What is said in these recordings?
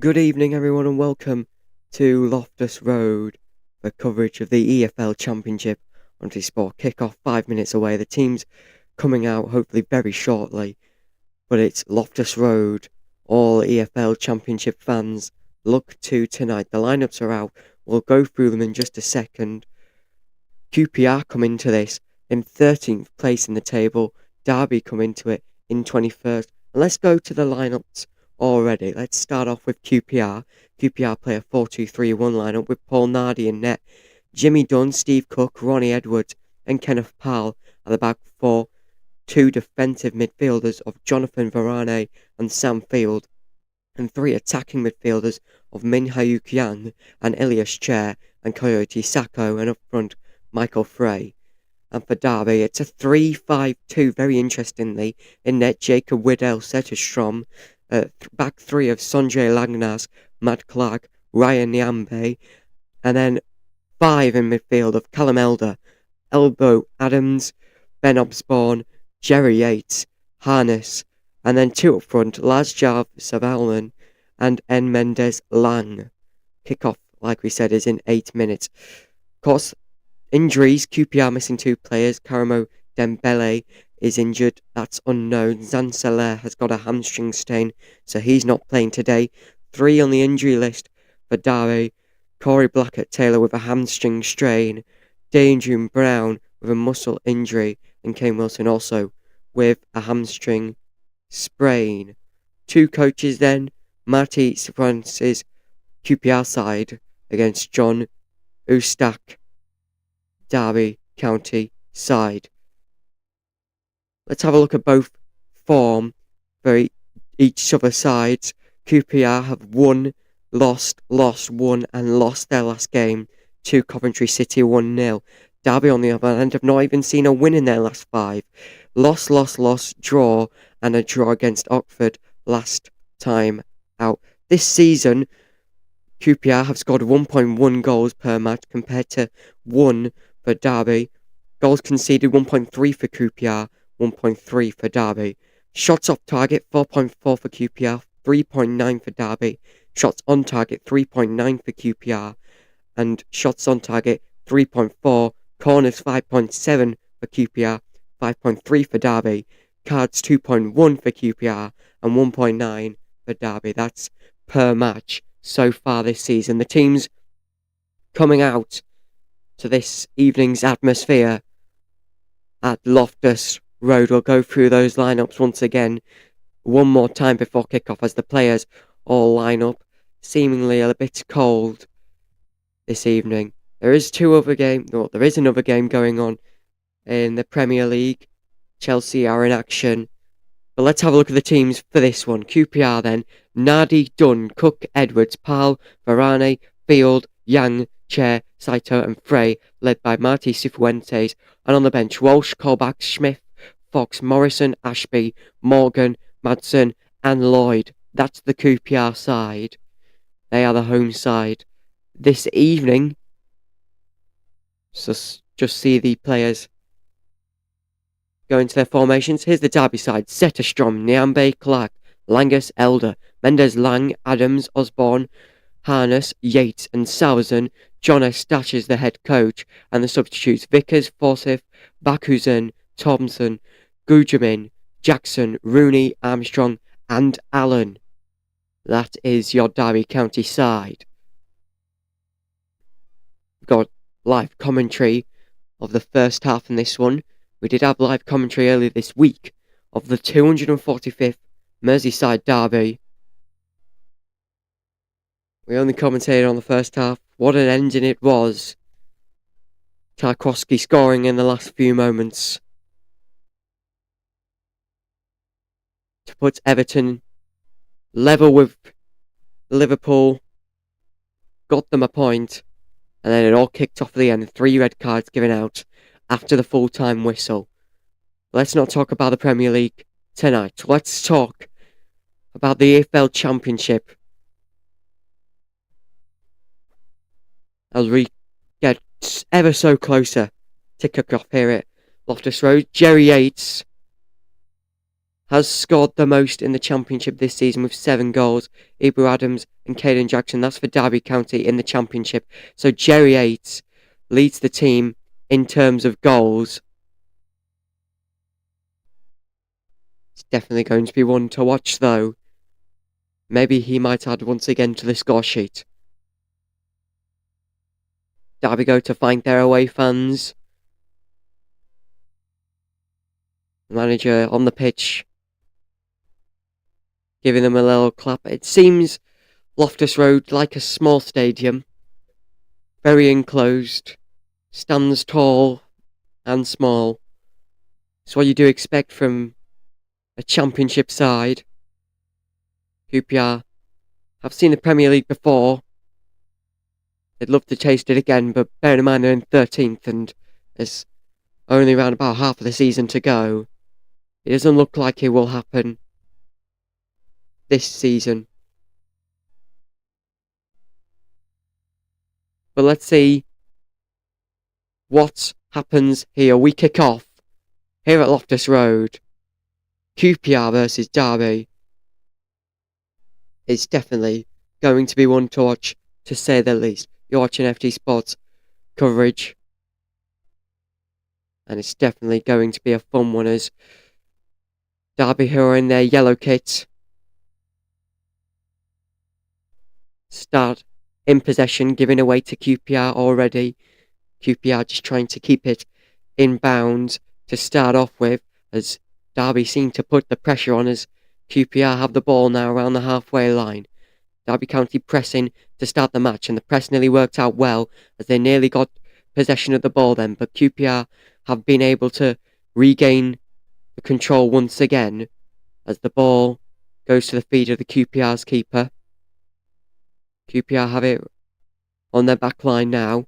Good evening, everyone, and welcome to Loftus Road for coverage of the EFL Championship on Sport. Kick-off 5 minutes away. The team's coming out hopefully very shortly, but it's Loftus Road. All EFL Championship fans look to tonight. The lineups are out. We'll go through them in just a second. QPR come into this in 13th place in the table. Derby come into it in 21st. And let's go to the lineups already. Let's start off with QPR. QPR play a 4-2-3-1 lineup with Paul Nardi in net, Jimmy Dunn, Steve Cook, Ronnie Edwards and Kenneth Powell at the back four. Two defensive midfielders of Jonathan Varane and Sam Field, and three attacking midfielders of Min Hyuk Yang and Ilias Chair and Coyote Sacco, and up front Michael Frey. And for Derby, it's a 3-5-2, very interestingly. In net, Jacob Widdell, Setterstrom, back three of Sanjay Langnas, Matt Clark, Ryan Nyambe, and then five in midfield of Callum Elder, Elbow Adams, Ben Obsborn, Jerry Yates, Harness, and then two up front, Lasjav Savalan and N. Mendes Lang. Kick-off, like we said, is in 8 minutes. Of course, injuries, QPR missing two players. Karamo Dembele is injured, that's unknown. Zansaler has got a hamstring strain, so he's not playing today. Three on the injury list for Derby: Corey Blackett-Taylor with a hamstring strain, Danjun Brown with a muscle injury, and Kane Wilson also with a hamstring sprain. Two coaches then: Marty Cifuentes' QPR side against John Ustak, Derby County side. Let's have a look at both form for each other sides. QPR have won, lost, won and lost their last game to Coventry City 1-0. Derby, on the other hand, have not even seen a win in their last five. Loss, draw, and a draw against Oxford last time out. This season, QPR have scored 1.1 goals per match compared to 1 for Derby. Goals conceded 1.3 for QPR, 1.3 for Derby. Shots off target 4.4 for QPR, 3.9 for Derby. Shots on target 3.9 for QPR, and shots on target 3.4. Corners 5.7 for QPR, 5.3 for Derby. Cards 2.1 for QPR and 1.9 for Derby. That's per match so far this season. The teams coming out to this evening's atmosphere at Loftus Road. We'll go through those lineups once again one more time before kickoff as the players all line up, seemingly a bit cold this evening. There is another game going on in the Premier League. Chelsea are in action. But let's have a look at the teams for this one. QPR then: Nardi, Dunn, Cook, Edwards, Powell, Varane, Field, Yang, Chair, Saito and Frey, led by Marty Cifuentes. And on the bench, Walsh, Colback, Smith, Fox, Morrison, Ashby, Morgan, Madsen and Lloyd. That's the QPR side. They are the home side this evening. So just see the players go into their formations. Here's the Derby side: Setterstrom, Nyambe, Clark, Langus, Elder, Mendes, Lang, Adams, Osborne, Harness, Yates and Salazan. John Estache is the head coach, and the substitutes: Vickers, Forsyth, Bakuzen, Thompson, Gujamin, Jackson, Rooney, Armstrong and Allen. That is your Derby County side. We've got live commentary of the first half in this one. We did have live commentary earlier this week of the 245th Merseyside derby. We only commentated on the first half. What an ending it was. Tarkowski scoring in the last few moments to put Everton level with Liverpool. Got them a point. And then it all kicked off at the end. 3 red cards given out after the full-time whistle. Let's not talk about the Premier League tonight. Let's talk about the EFL Championship. As we get ever so closer to kick off here at Loftus Road, Jerry Yates has scored the most in the Championship this season with 7 goals. Ebru Adams and Caden Jackson. That's for Derby County in the Championship. So Jerry Yates leads the team in terms of goals. It's definitely going to be one to watch, though. Maybe he might add once again to the score sheet. Derby go to find their away fans. The manager on the pitch, giving them a little clap. It seems Loftus Road like a small stadium. Very enclosed. Stands tall and small. It's what you do expect from a Championship side. QPR have seen the Premier League before. They'd love to taste it again, but bear in mind they're in 13th and there's only around about half of the season to go. It doesn't look like it will happen this season. But let's see what happens here. We kick off here at Loftus Road. QPR versus Derby. It's definitely going to be one to watch, to say the least. You're watching FT Sports coverage, and it's definitely going to be a fun one as Derby, who are in their yellow kit, start in possession, giving away to QPR already. QPR just trying to keep it in bounds to start off with, as Derby seem to put the pressure on as QPR have the ball now around the halfway line. Derby County pressing to start the match, and the press nearly worked out well as they nearly got possession of the ball then, but QPR have been able to regain the control once again as the ball goes to the feet of the QPR's keeper. QPR have it on their back line now.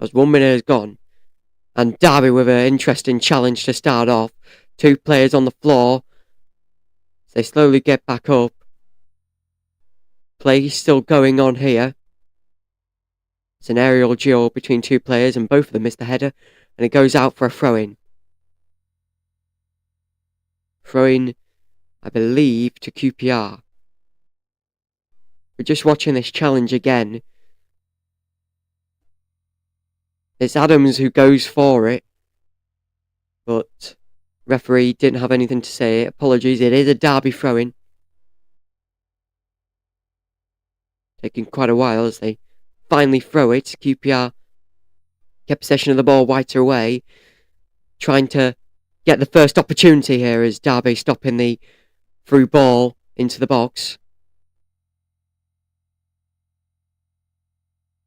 As 1 minute has gone, and Derby with an interesting challenge to start off. 2 players on the floor. They slowly get back up. Play still going on here. It's an aerial duel between 2 players, and both of them miss the header, and it goes out for a throw-in. Throw-in, I believe, to QPR. We're just watching this challenge again. It's Adams who goes for it, but referee didn't have anything to say. Apologies, it is a Derby throw-in. Taking quite a while as they finally throw it. QPR get possession of the ball right away, trying to get the first opportunity here as Derby stopping the through ball into the box.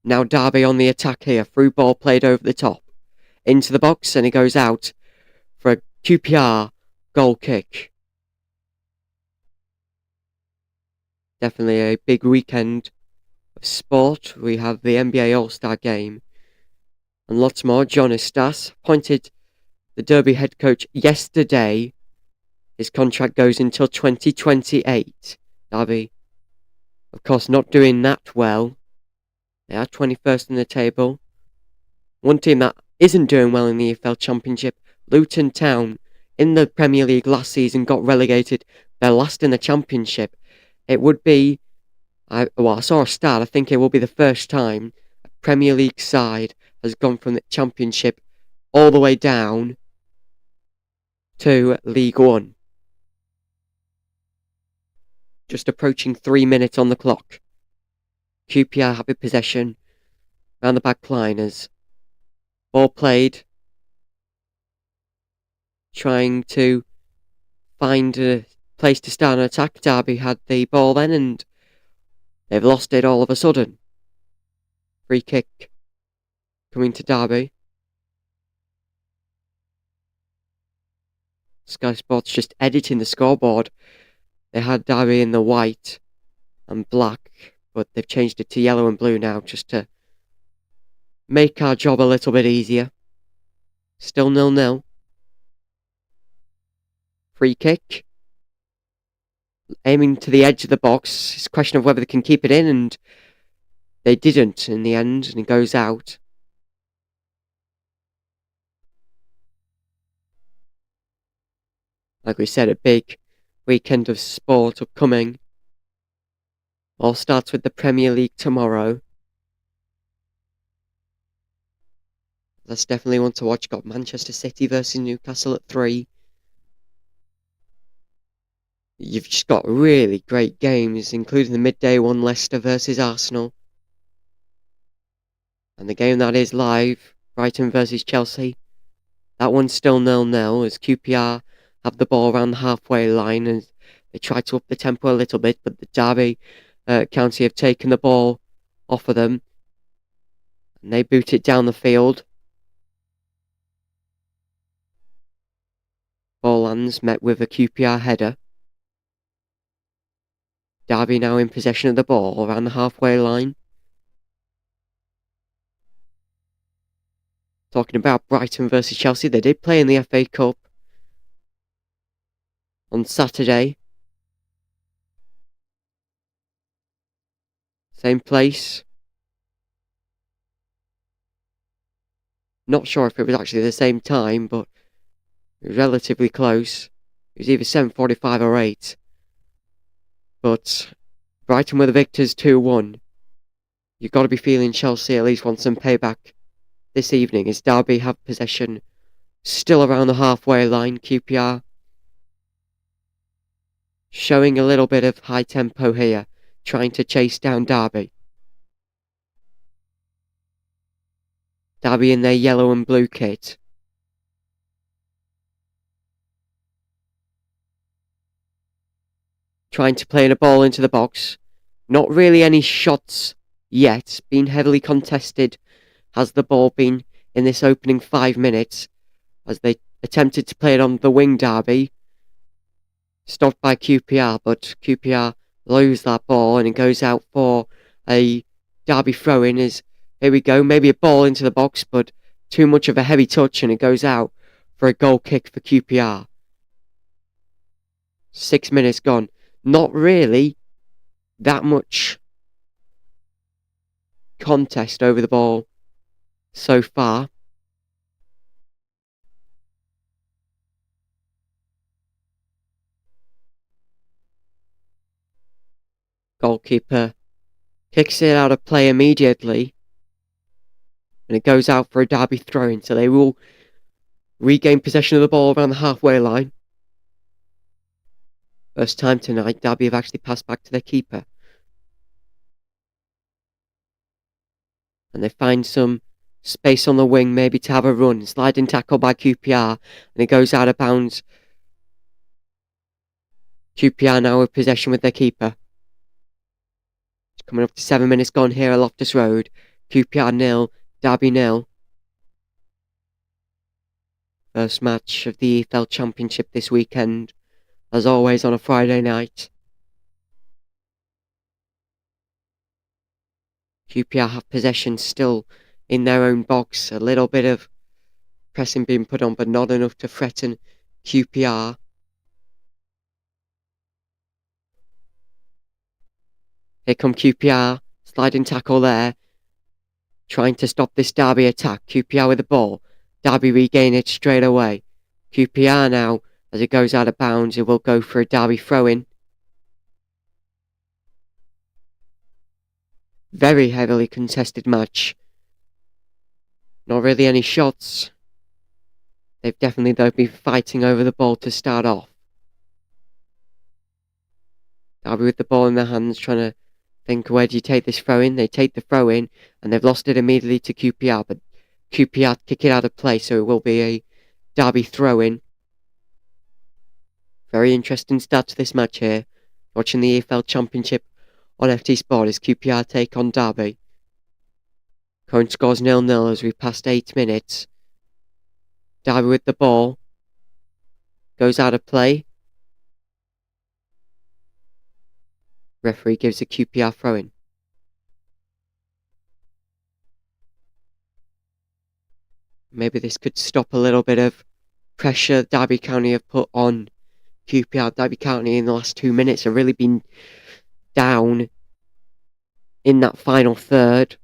Now Derby on the attack here. Through ball played over the top into the box, and it goes out for a QPR goal kick. Definitely a big weekend of sport. We have the NBA All-Star game and lots more. John Estas appointed the Derby head coach yesterday. His contract goes until 2028. Derby, of course, not doing that well. They are 21st in the table. One team that isn't doing well in the EFL Championship, Luton Town, in the Premier League last season, got relegated. They're last in the Championship. It would be, I saw a stat, I think it will be the first time a Premier League side has gone from the Championship all the way down to League One. Just approaching 3 minutes on the clock. QPR have possession around the back line as ball played, trying to find a place to start an attack. Derby had the ball then, and they've lost it all of a sudden. Free kick coming to Derby. Sky Sports just editing the scoreboard. They had Derby in the white and black, but they've changed it to yellow and blue now just to make our job a little bit easier. Still 0-0. Free kick. Aiming to the edge of the box. It's a question of whether they can keep it in, and they didn't in the end, and it goes out. Like we said, a big weekend of sport upcoming. All starts with the Premier League tomorrow. That's definitely one to watch. Got Manchester City versus Newcastle at 3. You've just got really great games, including the midday one, Leicester versus Arsenal. And the game that is live, Brighton versus Chelsea. That one's still 0-0 as QPR have the ball around the halfway line and they try to up the tempo a little bit, but the Derby County have taken the ball off of them and they boot it down the field. Ball lands, met with a QPR header. Derby now in possession of the ball around the halfway line. Talking about Brighton versus Chelsea, they did play in the FA Cup on Saturday. Same place. Not sure if it was actually the same time, but it was relatively close. It was either 7:45 or 8. But Brighton were the victors 2-1. You've got to be feeling Chelsea at least want some payback this evening as Derby have possession still around the halfway line. QPR showing a little bit of high tempo here, trying to chase down Derby. Derby in their yellow and blue kit. Trying to play in a ball into the box. Not really any shots yet. Been heavily contested has the ball been in this opening 5 minutes as they attempted to play it on the wing. Derby stopped by QPR, but QPR lose that ball and it goes out for a Derby throw-in. As here we go, maybe a ball into the box, but too much of a heavy touch and it goes out for a goal kick for QPR. 6 minutes gone. Not really that much contest over the ball so far. Goalkeeper kicks it out of play immediately and it goes out for a Derby throw-in, so they will regain possession of the ball around the halfway line. First time tonight, Derby have actually passed back to their keeper. And they find some space on the wing, maybe to have a run. Sliding tackle by QPR, and it goes out of bounds. QPR now with possession with their keeper. It's coming up to 7 minutes gone here at Loftus Road. QPR 0, Derby 0. First match of the EFL Championship this weekend, as always on a Friday night. QPR have possession still in their own box. A little bit of pressing being put on, but not enough to threaten QPR. Here come QPR. Sliding tackle there. Trying to stop this Derby attack. QPR with the ball. Derby regain it straight away. QPR now, as it goes out of bounds, it will go for a Derby throw-in. Very heavily contested match. Not really any shots. They've definitely, though, been fighting over the ball to start off. Derby with the ball in their hands, trying to think, where do you take this throw-in? They take the throw-in, and they've lost it immediately to QPR, but QPR kick it out of play, so it will be a Derby throw-in. Very interesting start to this match here. Watching the EFL Championship on FT Sport as QPR take on Derby. Current scores 0-0 as we passed 8 minutes. Derby with the ball. Goes out of play. Referee gives a QPR throw-in. Maybe this could stop a little bit of pressure Derby County have put on QPR. Derby County in the last 2 minutes have really been down in that final third.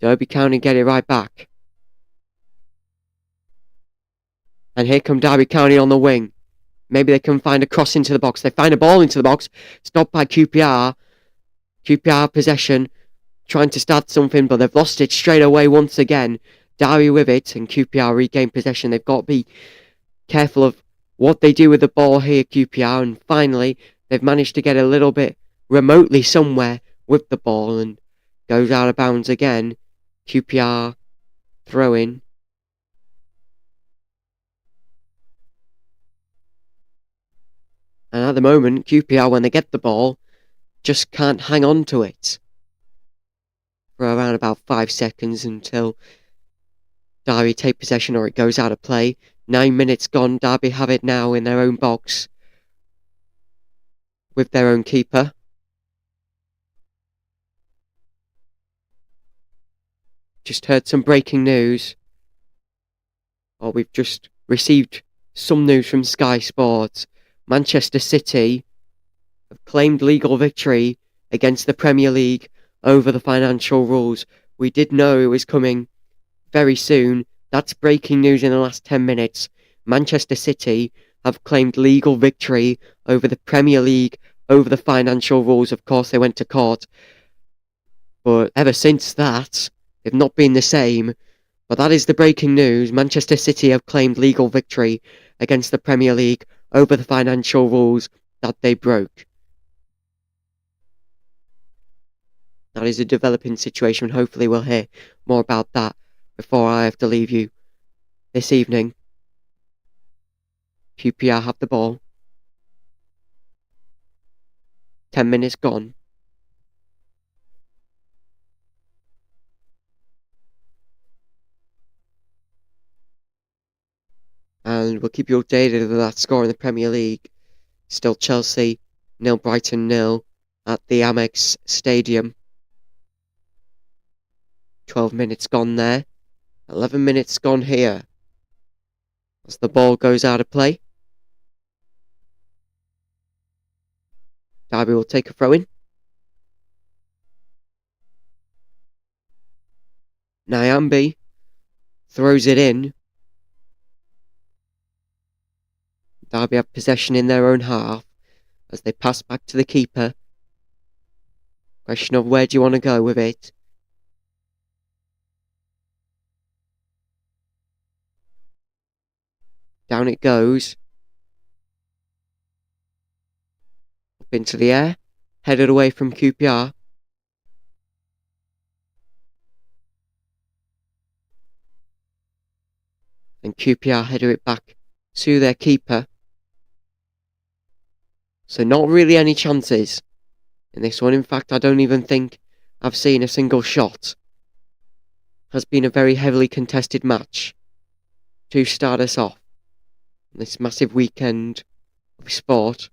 Derby County get it right back. And here come Derby County on the wing. Maybe they can find a cross into the box. They find a ball into the box. Stopped by QPR. QPR possession. Trying to start something, but they've lost it straight away once again. Derby with it, and QPR regain possession. They've got to be careful of what they do with the ball here, QPR. And finally, they've managed to get a little bit remotely somewhere with the ball, and goes out of bounds again. QPR throw in. And at the moment, QPR, when they get the ball, just can't hang on to it for around about 5 seconds until Derby take possession or it goes out of play. 9 minutes gone. Derby have it now in their own box with their own keeper. Just heard some breaking news. Or we've just received some news from Sky Sports. Manchester City have claimed legal victory against the Premier League over the financial rules. We did know it was coming very soon. That's breaking news in the last 10 minutes. Manchester City have claimed legal victory over the Premier League, over the financial rules. Of course, they went to court. But ever since that, they've not been the same. But that is the breaking news. Manchester City have claimed legal victory against the Premier League over the financial rules that they broke. That is a developing situation. Hopefully we'll hear more about that before I have to leave you this evening. QPR have the ball. 10 minutes gone. And we'll keep you updated with that score in the Premier League. Still Chelsea 0, Brighton 0 at the Amex Stadium. 12 minutes gone there. 11 minutes gone here. As the ball goes out of play. Derby will take a throw in. Nyambi throws it in. Derby have possession in their own half as they pass back to the keeper. Question of where do you want to go with it? Down it goes. Up into the air. Headed away from QPR. And QPR header it back to their keeper. So not really any chances in this one. In fact, I don't even think I've seen a single shot. Has been a very heavily contested match to start us off on this massive weekend of sport.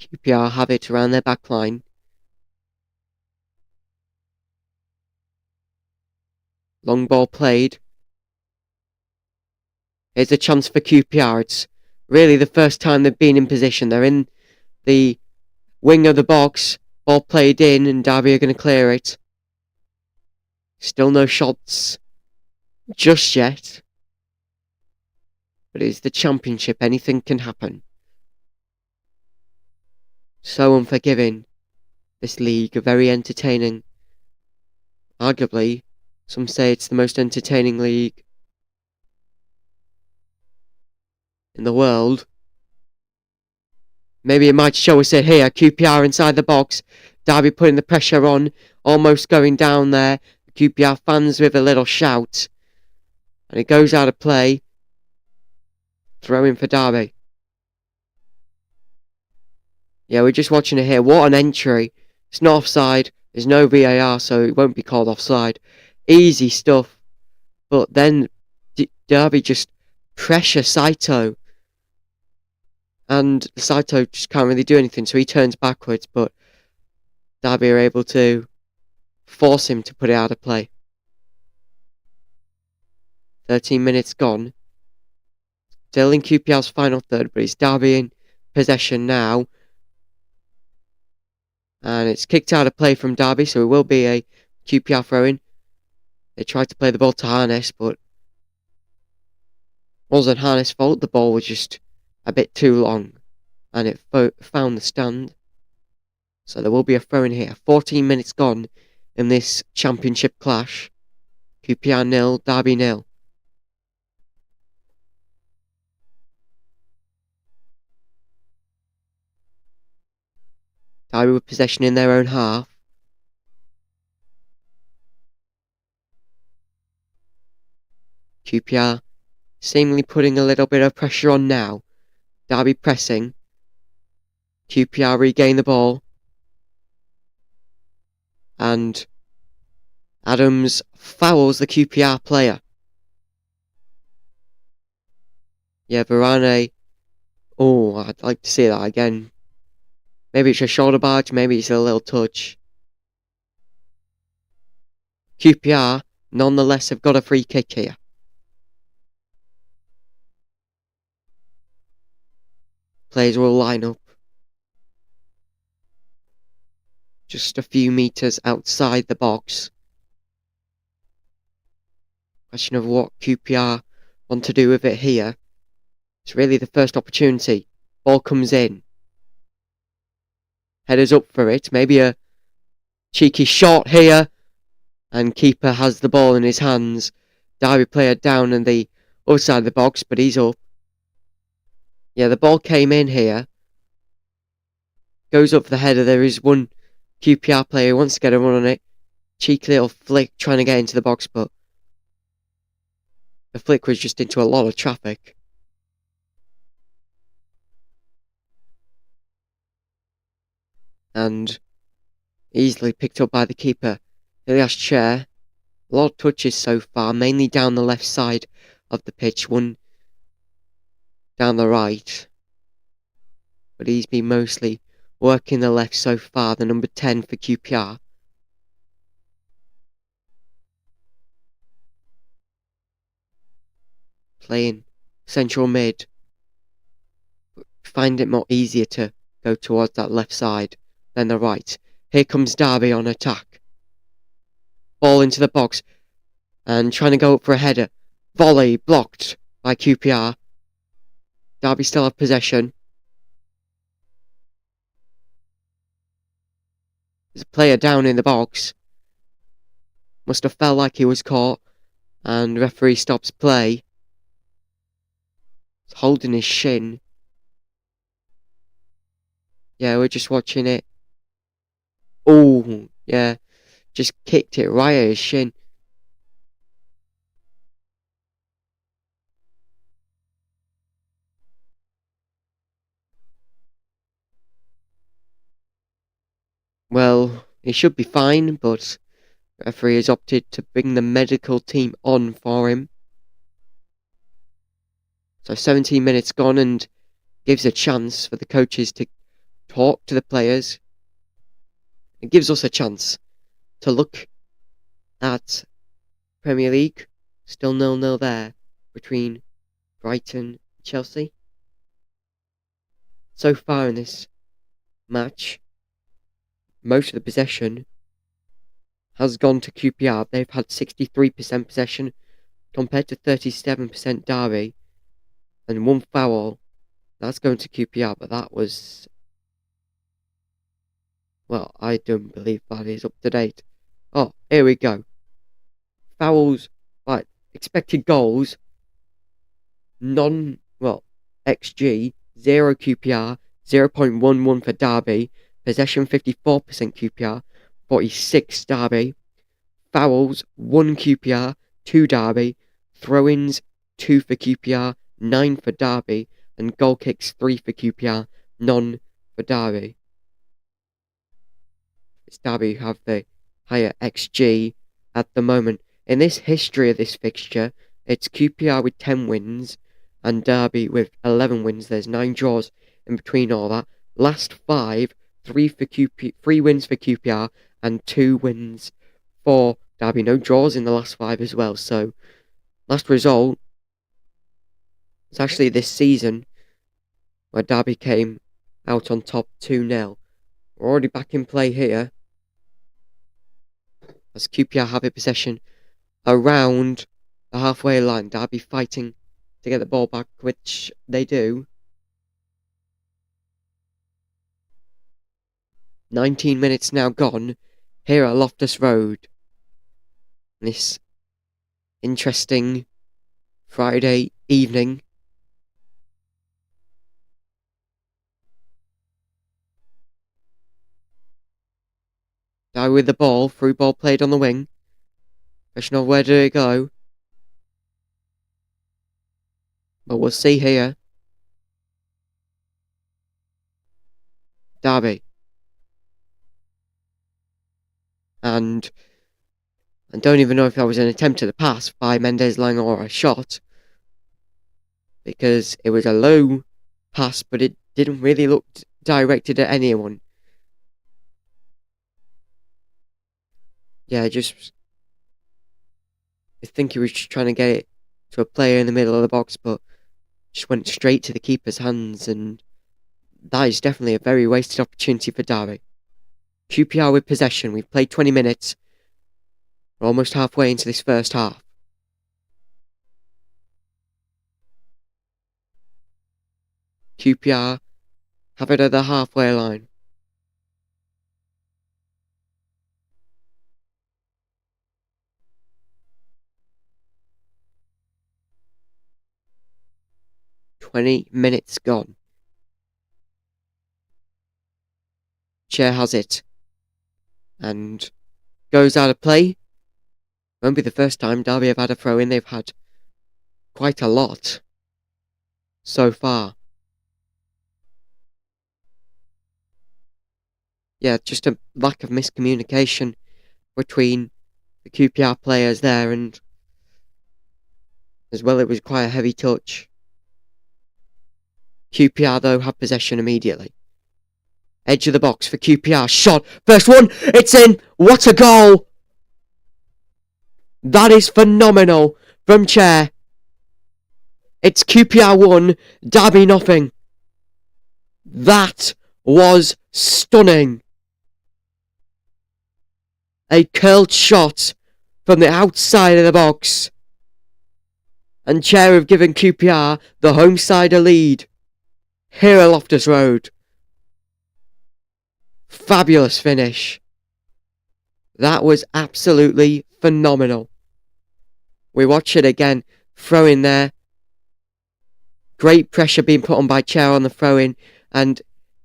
QPR have it around their back line. Long ball played. Here's a chance for QPR. It's really the first time they've been in position. They're in the wing of the box. Ball played in and Derby are going to clear it. Still no shots just yet. But it's the Championship. Anything can happen. So unforgiving. This league. Very entertaining. Arguably, some say it's the most entertaining league in the world. Maybe it might show us it here. QPR inside the box. Derby putting the pressure on. Almost going down there. QPR fans with a little shout. And it goes out of play. Throw in for Derby. Yeah, we're just watching it here. What an entry. It's not offside. There's no VAR, so it won't be called offside. Easy stuff. But then Derby just pressure Saito. And Saito just can't really do anything, so he turns backwards, but Derby are able to force him to put it out of play. 13 minutes gone. Still in QPR's final third, but it's Derby in possession now. And it's kicked out of play from Derby, so it will be a QPR throw-in. They tried to play the ball to Harness, but wasn't Harness' fault. The ball was just a bit too long, and it found the stand. So there will be a throw in here. 14 minutes gone in this championship clash. QPR 0, Derby 0. Derby with possession in their own half. QPR seemingly putting a little bit of pressure on now. Derby pressing. QPR regain the ball. And Adams fouls the QPR player. Yeah, Varane. Oh, I'd like to see that again. Maybe it's a shoulder barge, maybe it's a little touch. QPR, nonetheless, have got a free kick here. Players will line up. Just a few metres outside the box. Question of what QPR want to do with it here. It's really the first opportunity. Ball comes in. Headers up for it. Maybe a cheeky shot here. And keeper has the ball in his hands. Derby player down on the other side of the box, but he's up. Yeah, the ball came in here. Goes up for the header. There is one QPR player who wants to get a run on it. Cheeky little flick trying to get into the box, but the flick was just into a lot of traffic. And easily picked up by the keeper. Ilias Chair. A lot of touches so far, mainly down the left side of the pitch. One down the right. But he's been mostly working the left so far, the number 10 for QPR. Playing central mid. Find it more easier to go towards that left side than the right. Here comes Derby on attack. Ball into the box. And trying to go up for a header. Volley blocked by QPR. Derby still have possession. There's a player down in the box. Must have felt like he was caught. And referee stops play. He's holding his shin. Yeah, we're just watching it. Oh, yeah. Just kicked it right at his shin. Well, he should be fine, but the referee has opted to bring the medical team on for him. So 17 minutes gone and gives a chance for the coaches to talk to the players. It gives us a chance to look at Premier League. Still 0-0 there between Brighton and Chelsea. So far in this match, most of the possession has gone to QPR. They've had 63% possession compared to 37% Derby. And one foul. That's going to QPR, but that was... Well, I don't believe that is up to date. Oh, here we go. Fouls, right, expected goals. XG, 0 QPR, 0.11 for Derby. Possession 54% QPR, 46 Derby. Fouls, 1 QPR, 2 Derby. Throw-ins, 2 for QPR, 9 for Derby. And goal kicks, 3 for QPR, none for Derby. It's Derby who have the higher XG at the moment. In this history of this fixture, it's QPR with 10 wins and Derby with 11 wins. There's 9 draws in between all that. Last 5, 3 wins for QPR and 2 wins for Derby. No draws in the last 5 as well. So, last result was actually this season where Derby came out on top 2-0. We're already back in play here as QPR have a possession around the halfway line. Derby fighting to get the ball back, which they do. 19 minutes now gone here at Loftus Road. This interesting Friday evening. Derby with the ball, through ball played on the wing. Question of where did it go? But we'll see here. Derby. And I don't even know if that was an attempt at the pass by Mendes-Lang or a shot, because it was a low pass, but it didn't really look directed at anyone. Yeah, I think he was just trying to get it to a player in the middle of the box, but just went straight to the keeper's hands, and that is definitely a very wasted opportunity for Derby. QPR with possession. We've played 20 minutes. We're almost halfway into this first half. QPR have it at the halfway line. "20 minutes gone. Chair has it. And goes out of play. Won't be the first time Derby have had a throw in. They've had quite a lot so far. Yeah, just a lack of miscommunication between the QPR players there, and as well it was quite a heavy touch. QPR though have possession immediately. Edge of the box for QPR. Shot. First one. It's in. What a goal. That is phenomenal from Chair. It's QPR 1, Derby nothing. That was stunning. A curled shot from the outside of the box. And Chair have given QPR the home side a lead here at Loftus Road. Fabulous finish. That was absolutely phenomenal. We watch it again. Throw in there. Great pressure being put on by Chair on the throw in. And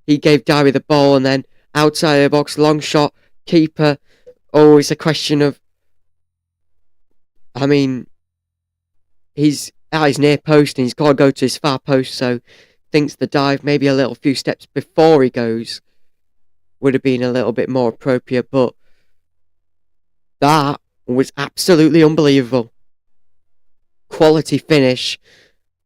he gave Derby the ball. And then outside of the box, long shot. Keeper. Oh, it's a question of... I mean, he's at his near post and he's got to go to his far post. So thinks the dive maybe a little few steps before he goes would have been a little bit more appropriate. But that was absolutely unbelievable. Quality finish.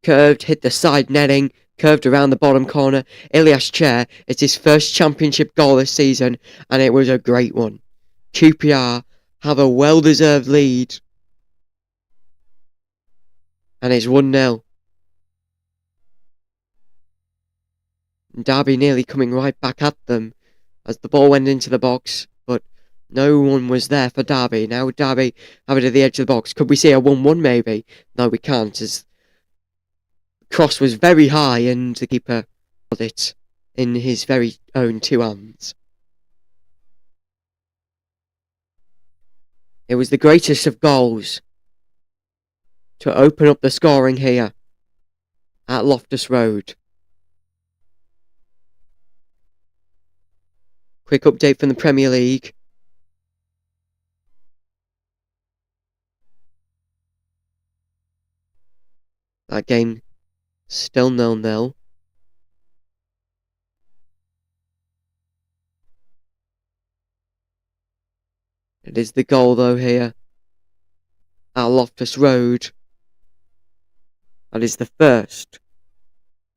Curved, hit the side netting, curved around the bottom corner. Ilias Chair, it's his first championship goal this season, and it was a great one. QPR have a well-deserved lead, and it's 1-0. Derby nearly coming right back at them as the ball went into the box, but no one was there for Derby. Now Derby have it at the edge of the box. Could we see a 1-1 maybe? No, we can't, as cross was very high and the keeper held it in his very own two hands. It was the greatest of goals to open up the scoring here at Loftus Road. Quick update from the Premier League. That game still 0-0. It is the goal though here at Loftus Road. That is the first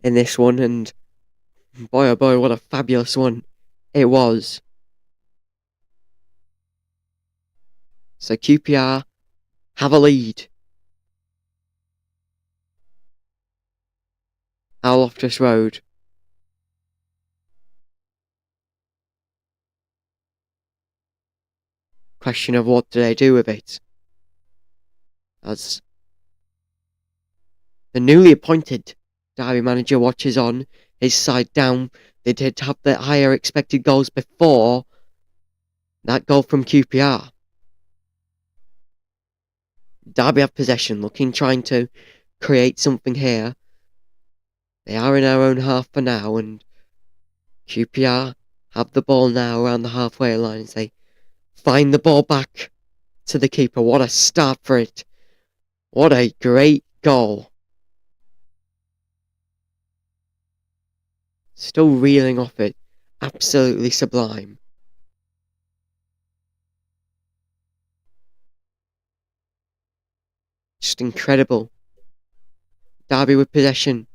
in this one, and boy oh boy, what a fabulous one it was. So QPR have a lead at Loftus Road. Question of what do they do with it? as the newly appointed Derby manager watches on, his side down. They did have the higher expected goals before that goal from QPR. Derby have possession, trying to create something here. They are in our own half for now, and QPR have the ball now around the halfway line as they find the ball back to the keeper. What a start for it. What a great goal. Still reeling off it. Absolutely sublime. Just incredible. Derby with possession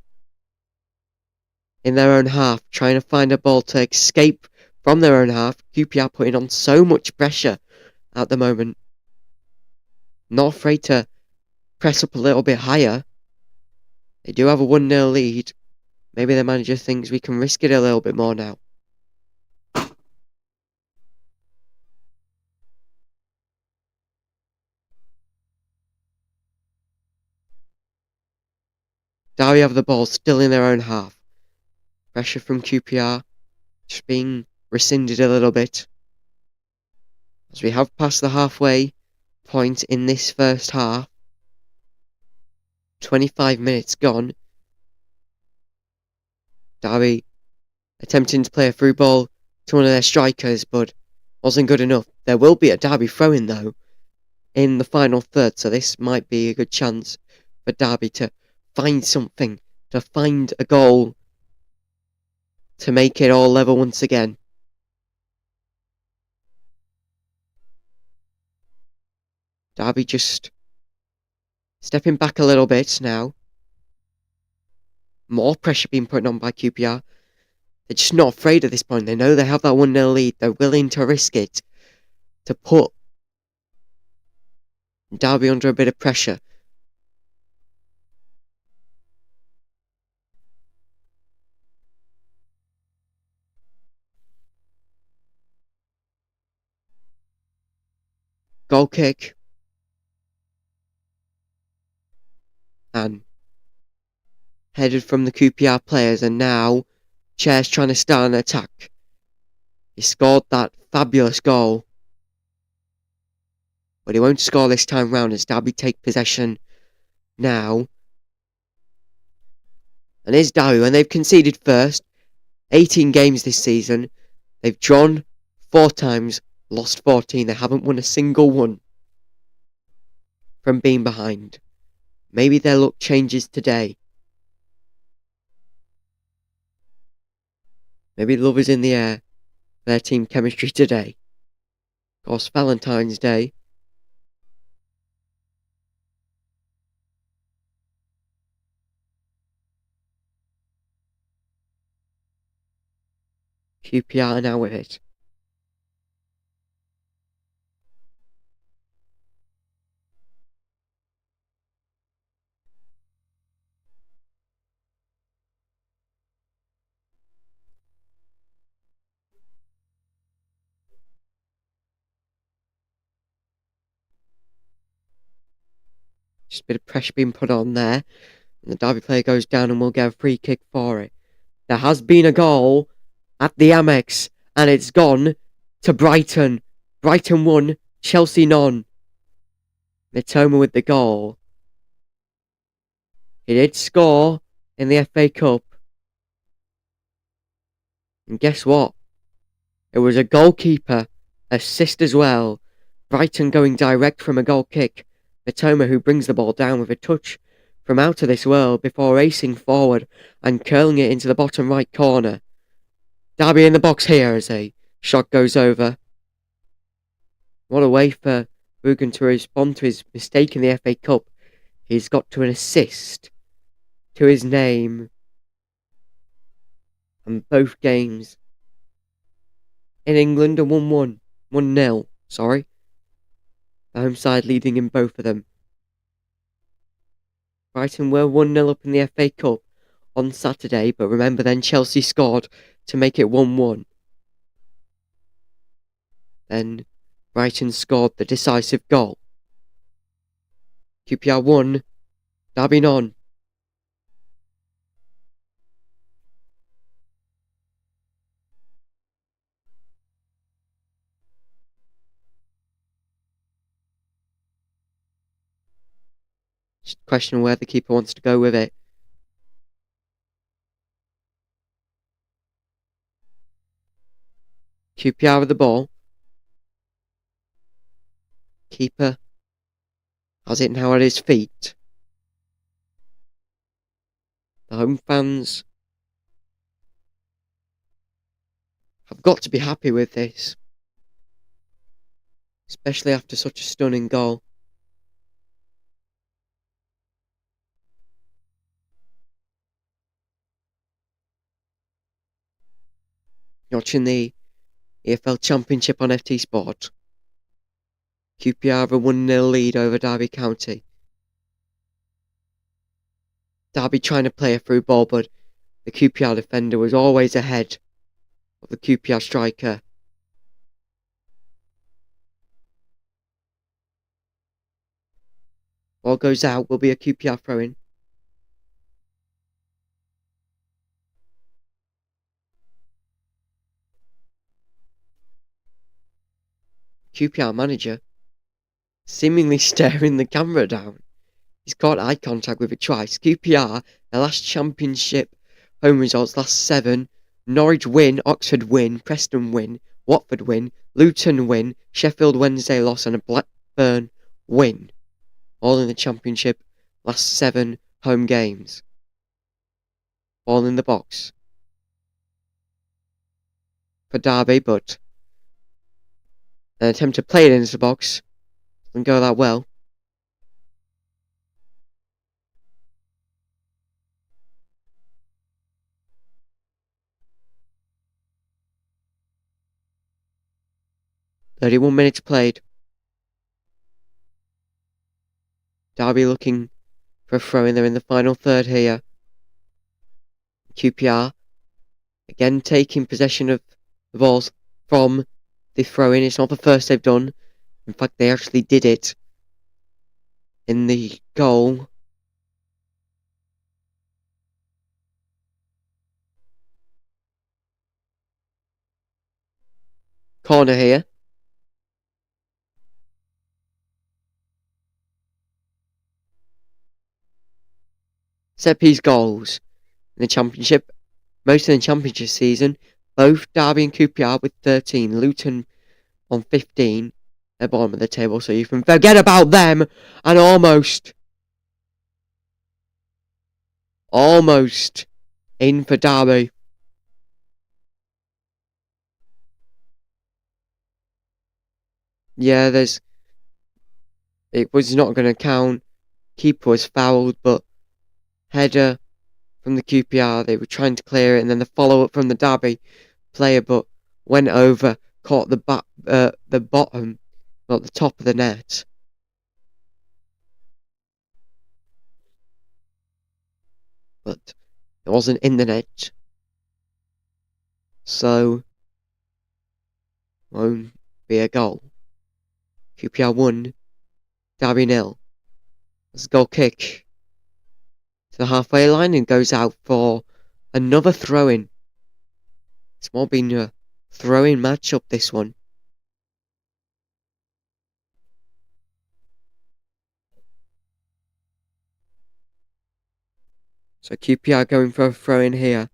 in their own half, trying to find a ball to escape from their own half. QPR putting on so much pressure at the moment. Not afraid to press up a little bit higher. They do have a 1-0 lead. Maybe the manager thinks we can risk it a little bit more now. Derby have the ball still in their own half. Pressure from QPR just being rescinded a little bit. As we have passed the halfway point in this first half. 25 minutes gone. Derby attempting to play a through ball to one of their strikers, but wasn't good enough. There will be a Derby throw-in though in the final third, so this might be a good chance for Derby to find something, to find a goal, to make it all level once again. Derby just stepping back a little bit now. More pressure being put on by QPR. They're just not afraid at this point. They know they have that 1-0 lead. They're willing to risk it to put Derby under a bit of pressure. Goal kick. And headed from the QPR players, and now Chair's trying to start an attack. He scored that fabulous goal, but he won't score this time round as Derby take possession now. And here's Derby, when they've conceded first, 18 games this season, they've drawn 4 times, lost 14. They haven't won a single one from being behind. Maybe their luck changes today. Maybe love is in the air for their team chemistry today. Of course, Valentine's Day. QPR are now with it. Just a bit of pressure being put on there. And the Derby player goes down and will get a free kick for it. There has been a goal at the Amex, and it's gone to Brighton. Brighton 1, Chelsea none. Mitoma with the goal. He did score in the FA Cup. And guess what? It was a goalkeeper assist as well. Brighton going direct from a goal kick. Mitoma who brings the ball down with a touch from out of this world before racing forward and curling it into the bottom right corner. Derby in the box here as a shot goes over. What a way for Rugen to respond to his mistake in the FA Cup. He's got to an assist to his name. And both games in England are 1-1. 1-0, sorry. The home side leading in both of them. Brighton were 1-0 up in the FA Cup on Saturday, but remember then Chelsea scored to make it 1-1. Then Brighton scored the decisive goal. QPR 1, Derby none. Just question where the keeper wants to go with it. QPR with the ball. Keeper has it now at his feet. The home fans have got to be happy with this, especially after such a stunning goal. Watching the EFL Championship on FT Sport. QPR have a 1-0 lead over Derby County. Derby trying to play a through ball, but the QPR defender was always ahead of the QPR striker. Ball goes out, will be a QPR throw-in. QPR manager seemingly staring the camera down. He's got eye contact with it twice. QPR, their last championship home results, last 7. Norwich win, Oxford win, Preston win, Watford win, Luton win, Sheffield Wednesday loss and a Blackburn win. All in the championship, last 7 home games. All in the box for Derby, but an attempt to play it into the box doesn't go that well. "31 minutes played. Derby looking for a throw-in. They're in the final third here. QPR again taking possession of the balls from the throw-in. It's not the first they've done. In fact, they actually did it in the goal. Corner here. Set piece goals in the championship. Most of the championship season. Both Derby and QPR with 13. Luton on 15. They're bottom of the table, so you can forget about them. And almost in for Derby. Yeah, it was not going to count. Keeper was fouled, but header from the QPR. They were trying to clear it, and then the follow-up from the Derby player, but went over, caught the bottom, not the top of the net. But it wasn't in the net, so won't be a goal. QPR 1, Derby 0. There's a goal kick to the halfway line and goes out for another throw-in. It's more been a throw-in matchup, this one. So QPR going for a throw-in here.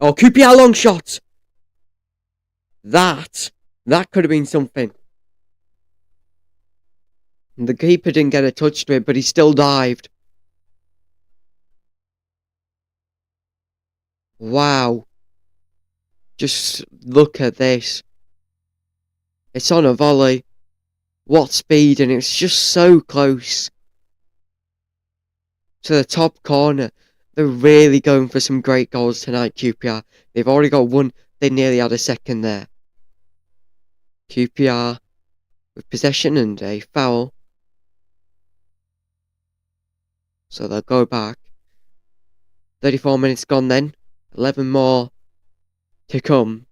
Oh, QPR long shot! That could have been something. The keeper didn't get a touch to it, but he still dived. Wow. Just look at this. It's on a volley. What speed, and it's just so close to the top corner. They're really going for some great goals tonight, QPR. They've already got one. They nearly had a second there. QPR with possession and a foul So they'll go back. 34 minutes gone then. 11 more to come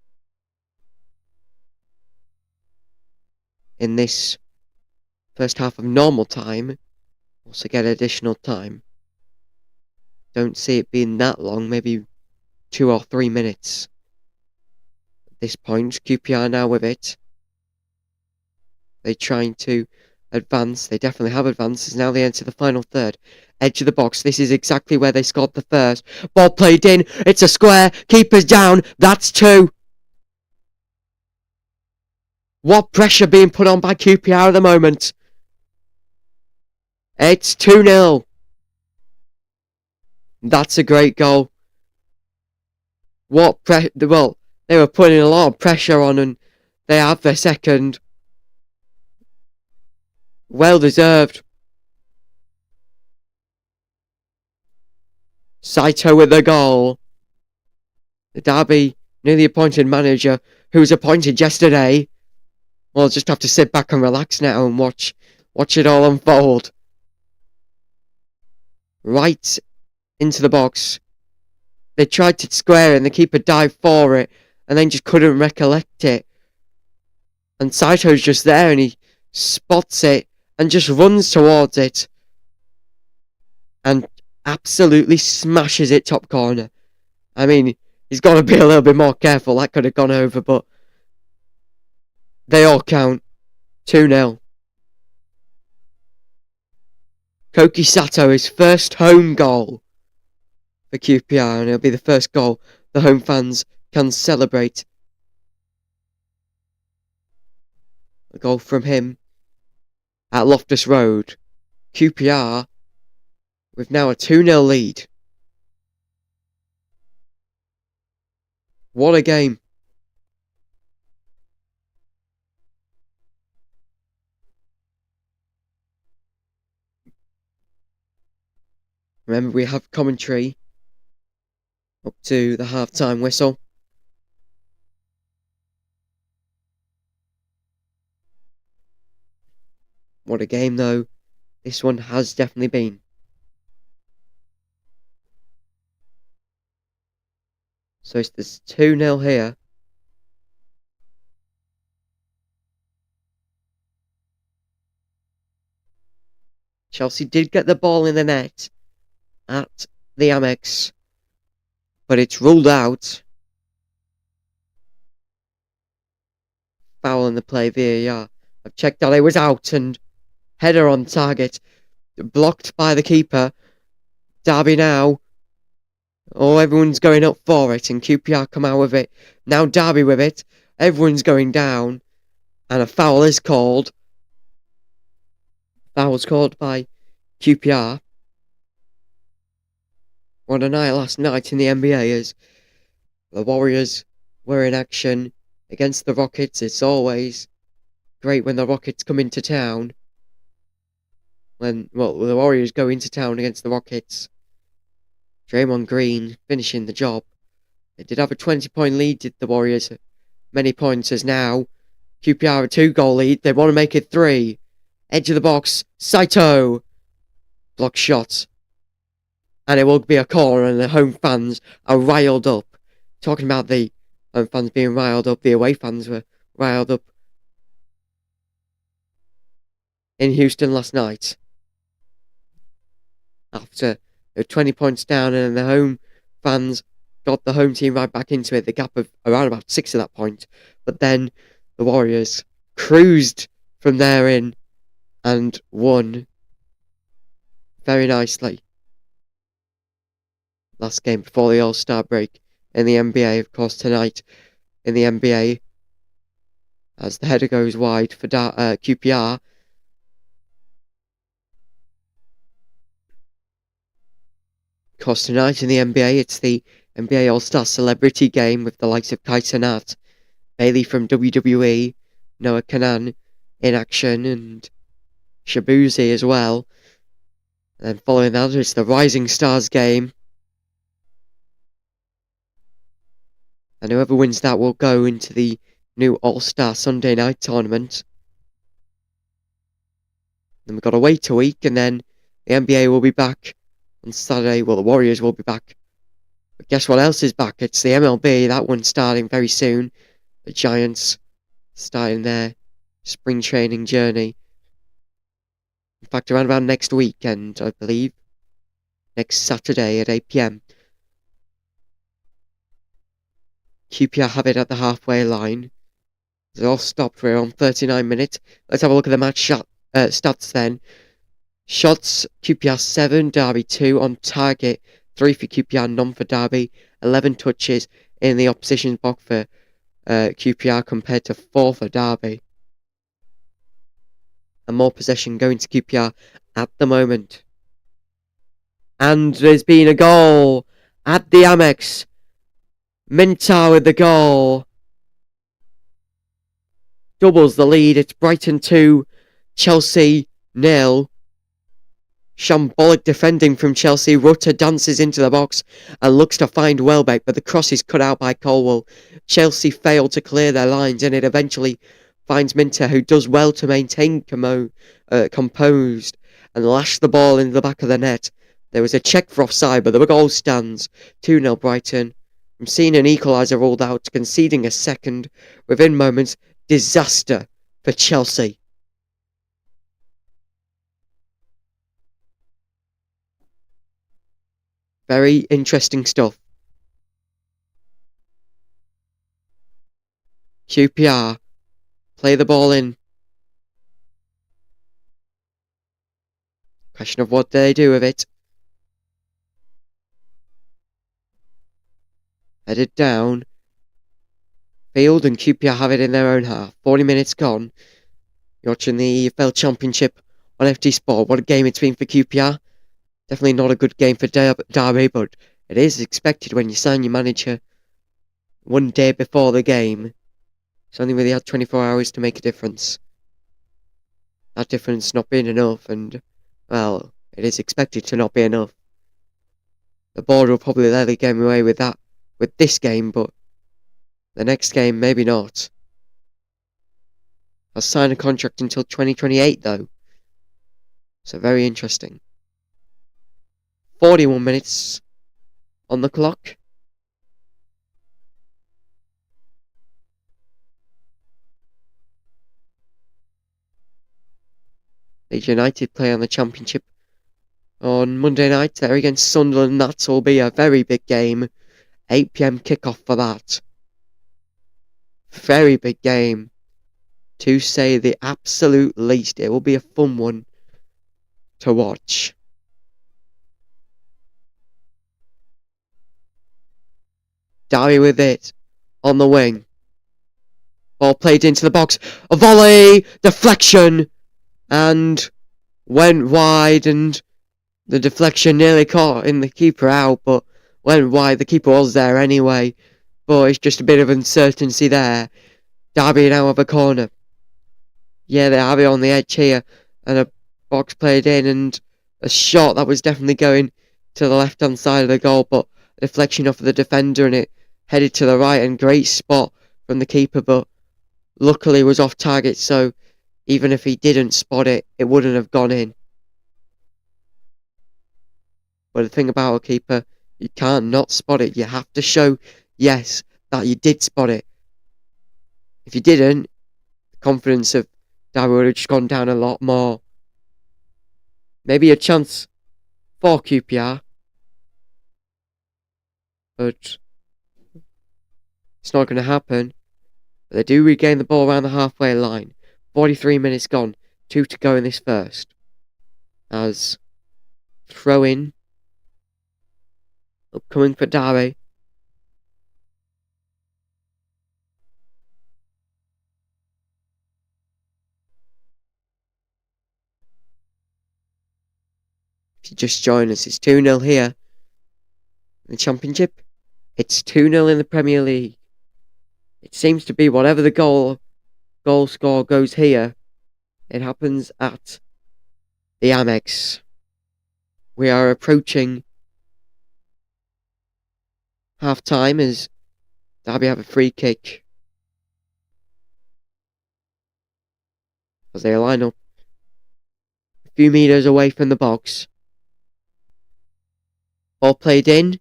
in this first half of normal time. Also get additional time. Don't see it being that long, maybe 2 or 3 minutes. At this point, QPR now with it. They're trying to advance. They definitely have advanced. Now they enter the final third. Edge of the box. This is exactly where they scored the first. Ball played in. It's a square. Keeper's down. That's 2. What pressure being put on by QPR at the moment. It's 2-0. That's a great goal. Well, they were putting a lot of pressure on and they have their second. Well deserved. Saito with the goal. The Derby newly appointed manager who was appointed yesterday will just have to sit back and relax now and watch it all unfold. Right into the box. They tried to square it and the keeper dived for it and then just couldn't recollect it. And Saito's just there and he spots it and just runs towards it. And absolutely smashes it top corner. I mean, he's got to be a little bit more careful. That could have gone over, but they all count. 2-0. Koki Sato, his first home goal for QPR, and it'll be the first goal the home fans can celebrate. A goal from him at Loftus Road. QPR with now a 2-0 lead. What a game. Remember, we have commentary up to the half-time whistle. What a game, though. This one has definitely been. So it's this 2-0 here. Chelsea did get the ball in the net at the Amex, but it's ruled out. Foul in the play, VAR. I've checked that it was out and header on target. Blocked by the keeper. Derby now. Oh, everyone's going up for it and QPR come out with it. Now Derby with it. Everyone's going down. And a foul is called. Foul was called by QPR. What a night last night in the NBA as the Warriors were in action against the Rockets. It's always great when the Rockets come into town. The Warriors go into town against the Rockets. Draymond Green finishing the job. They did have a 20-point lead, did the Warriors. Many points as now. QPR a 2-goal lead. They want to make it 3. Edge of the box. Saito. Block shot. And it will be a corner and the home fans are riled up. Talking about the home fans being riled up, the away fans were riled up in Houston last night. After they were 20 points down and the home fans got the home team right back into it. The gap of around about 6 at that point. But then the Warriors cruised from there in and won very nicely. Last game before the All-Star break in the NBA. Of course, tonight in the NBA, as the header goes wide for QPR. Of course, tonight in the NBA, it's the NBA All-Star Celebrity Game with the likes of Kai Cenat, Bailey from WWE, Noah Kanan in action, and Shabuzi as well. And then following that, it's the Rising Stars Game. And whoever wins that will go into the new All-Star Sunday Night Tournament. Then we've got to wait a week, and then the NBA will be back on Saturday. Well, the Warriors will be back. But guess what else is back? It's the MLB. That one's starting very soon. The Giants starting their spring training journey. In fact, around about next weekend, I believe. Next Saturday at 8 p.m. QPR have it at the halfway line. They're all stopped for around 39 minutes. Let's have a look at the match stats then. Shots, QPR 7, Derby 2. On target, 3 for QPR, none for Derby. 11 touches in the opposition's box for QPR compared to 4 for Derby. And more possession going to QPR at the moment. And there's been a goal at the Amex. Mintar with the goal. Doubles the lead. It's Brighton 2, Chelsea 0. Shambolic defending from Chelsea. Rutter dances into the box and looks to find Welbeck, but the cross is cut out by Colwell. Chelsea fail to clear their lines, and it eventually finds Minter, who does well to maintain composed and lash the ball into the back of the net. There was a check for offside, but the goal stands. 2-0 Brighton. From seeing an equaliser ruled out to conceding a second within moments. Disaster for Chelsea. Very interesting stuff. QPR play the ball in. Question of what they do with it. Headed down. Field and QPR have it in their own half. 40 minutes gone. You're watching the EFL Championship on FT Sport. What a game it's been for QPR. Definitely not a good game for Derby, but it is expected when you sign your manager one day before the game. It's only really had 24 hours to make a difference. That difference not being enough, and, well, it is expected to not be enough. The board will probably let the game away with that, with this game, but the next game, maybe not. I'll sign a contract until 2028, though. So very interesting. 41 minutes on the clock. Leeds United play on the Championship on Monday night. They're against Sunderland. That will be a very big game. 8 p.m. kickoff for that. Very big game, to say the absolute least. It will be a fun one to watch. Derby with it on the wing. Ball played into the box. A volley! Deflection! And went wide, and the deflection nearly caught in the keeper out, but went wide. The keeper was there anyway, but it's just a bit of uncertainty there. Derby now have a corner. Yeah, they have it on the edge here, and a box played in, and a shot that was definitely going to the left-hand side of the goal, but a deflection off of the defender, and it headed to the right, and great spot from the keeper, but luckily was off target, so even if he didn't spot it, it wouldn't have gone in. But the thing about a keeper, you can't not spot it. You have to show, yes, that you did spot it. If you didn't, the confidence of Derby would have just gone down a lot more. Maybe a chance for QPR, but it's not going to happen. But they do regain the ball around the halfway line. 43 minutes gone. 2 to go in this first. As throw in. Upcoming for Derby. If you just join us, it's 2-0 here in the Championship. It's 2-0 in the Premier League. It seems to be whatever the goal score goes here, it happens at the Amex. We are approaching half time as Derby have a free kick. As they line up a few metres away from the box. Ball played in.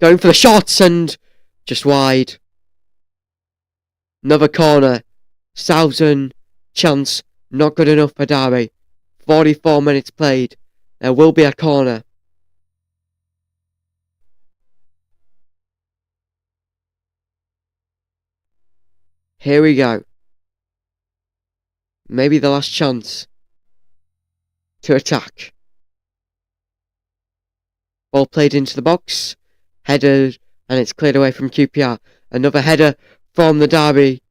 Going for the shots and just wide. Another corner. Southern chance. Not good enough for Derby. 44 minutes played. There will be a corner. Here we go. Maybe the last chance to attack. Ball played into the box. Headed, and it's cleared away from QPR. Another header from the Derby.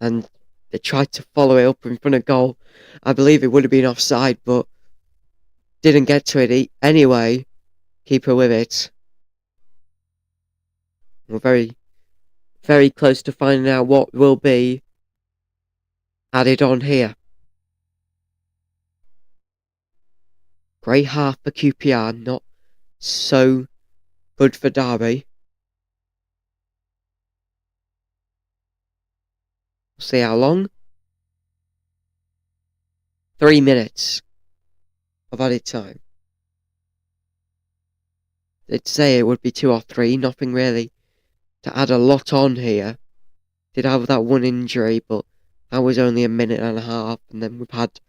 And they tried to follow it up in front of goal. I believe it would have been offside, but didn't get to it anyway. Keeper with it. We're very, very close to finding out what will be added on here. Great half for QPR, not so good for Derby. We'll see how long. 3 minutes of added time. They'd say it would be 2 or 3, nothing really to add a lot on here. Did have that one injury, but that was only a minute and a half, and then we've had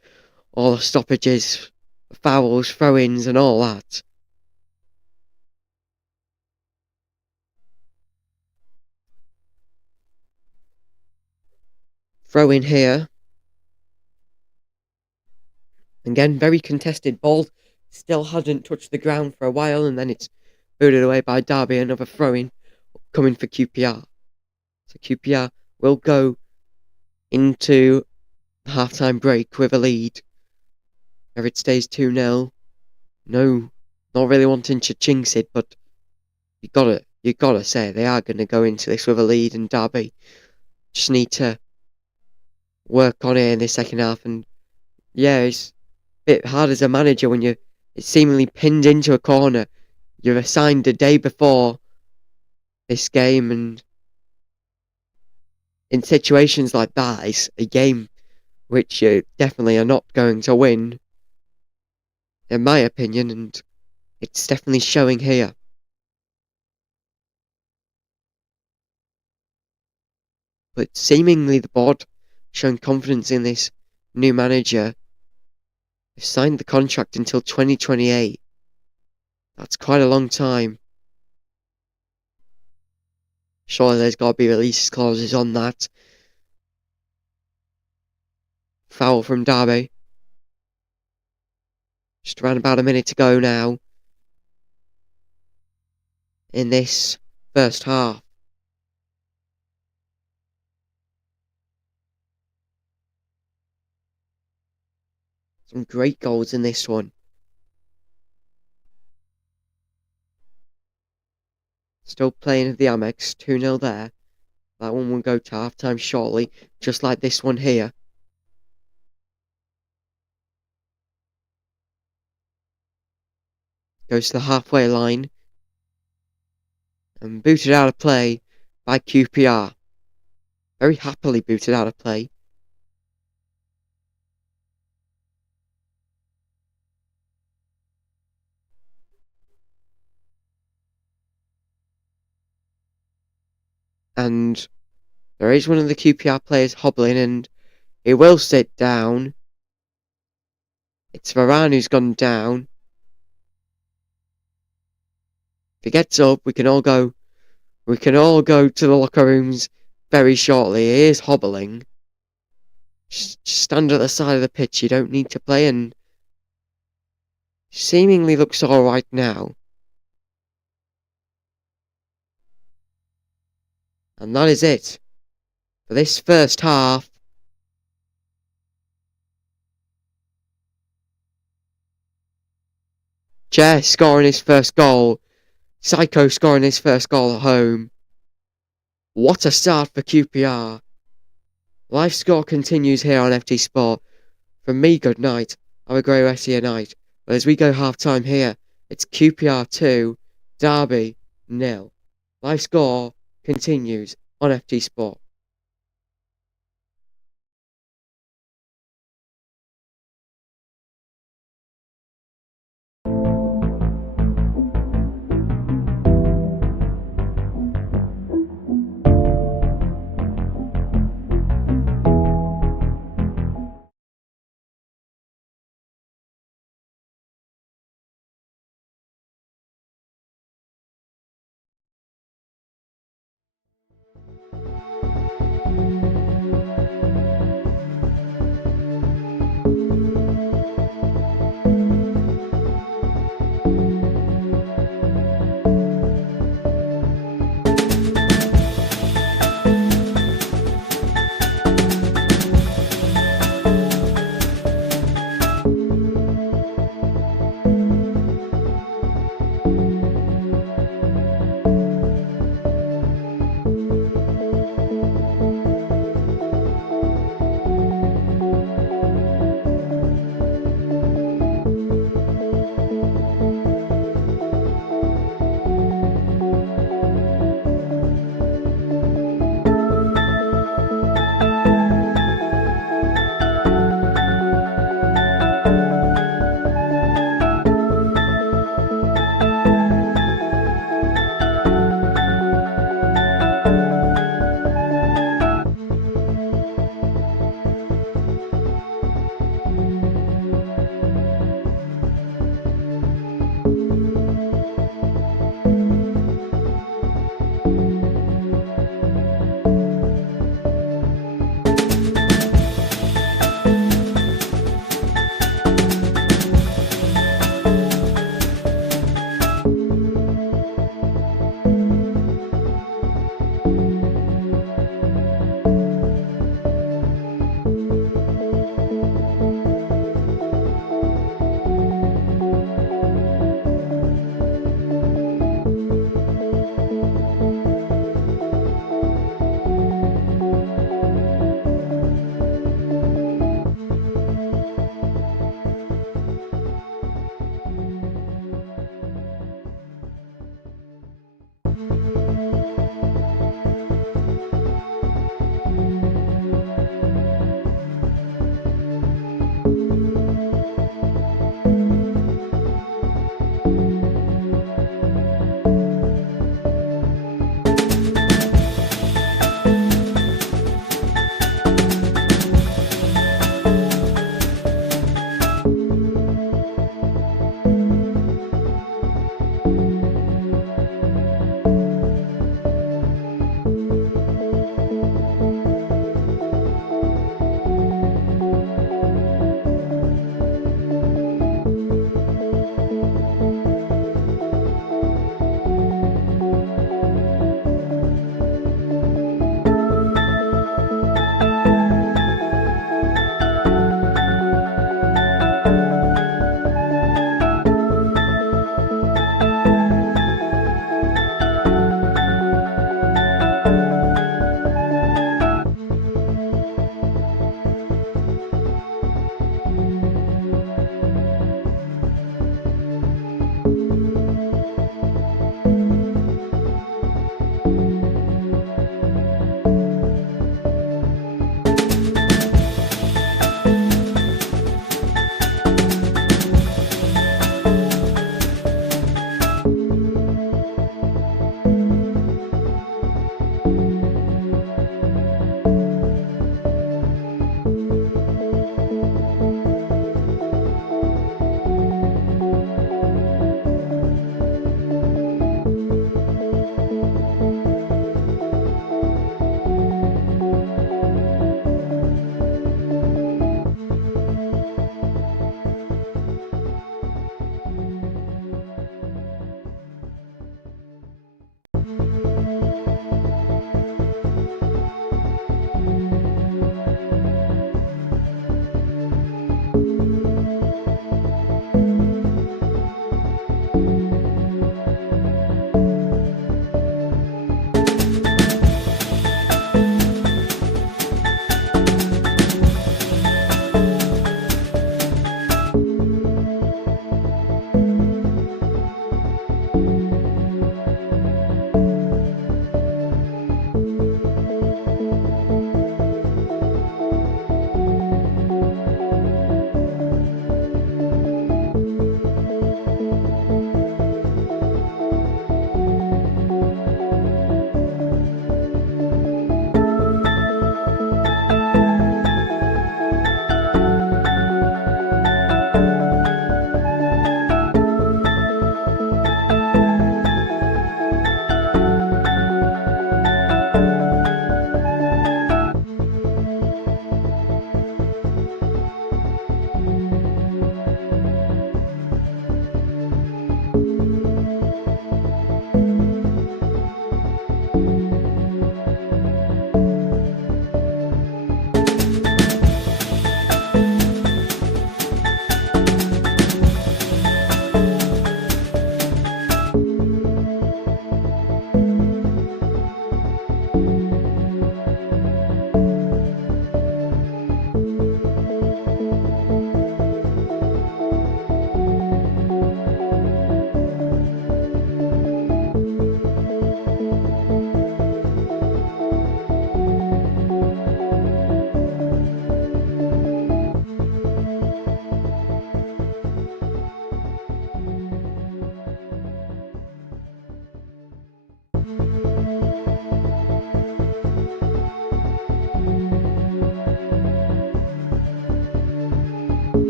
all the stoppages, fouls, throw-ins and all that. Throw in here. Again, very contested ball. Still hadn't touched the ground for a while, and then it's booted away by Derby. Another throw-in coming for QPR. So QPR will go into half-time break with a lead. If it stays 2-0, no, not really wanting to jinx it, but you gotta say they are going to go into this with a lead, and Derby just need to work on it in the second half. And yeah, it's a bit hard as a manager when you're seemingly pinned into a corner. You're assigned a day before this game, and in situations like that, it's a game which you definitely are not going to win, in my opinion, and it's definitely showing here. But seemingly the board showing confidence in this new manager. They've signed the contract until 2028. That's quite a long time. Surely there's got to be release clauses on that. Foul from Derby. Just around about a minute to go now in this first half. Some great goals in this one. Still playing at the Amex, 2-0 there. That one will go to half-time shortly, just like this one here. Goes to the halfway line. And booted out of play by QPR. Very happily booted out of play. And there is one of the QPR players hobbling, and he will sit down. It's Varane who's gone down. If he gets up, we can all go to the locker rooms very shortly. He is hobbling. Just stand at the side of the pitch. You don't need to play, and seemingly looks alright now. And that is it for this first half. Chair scoring his first goal. Psycho scoring his first goal at home. What a start for QPR. Live score continues here on FT Sport. From me, good night. Have a great rest of your night. But as we go half time here, it's QPR 2, Derby 0. Live score continues on FT Sport.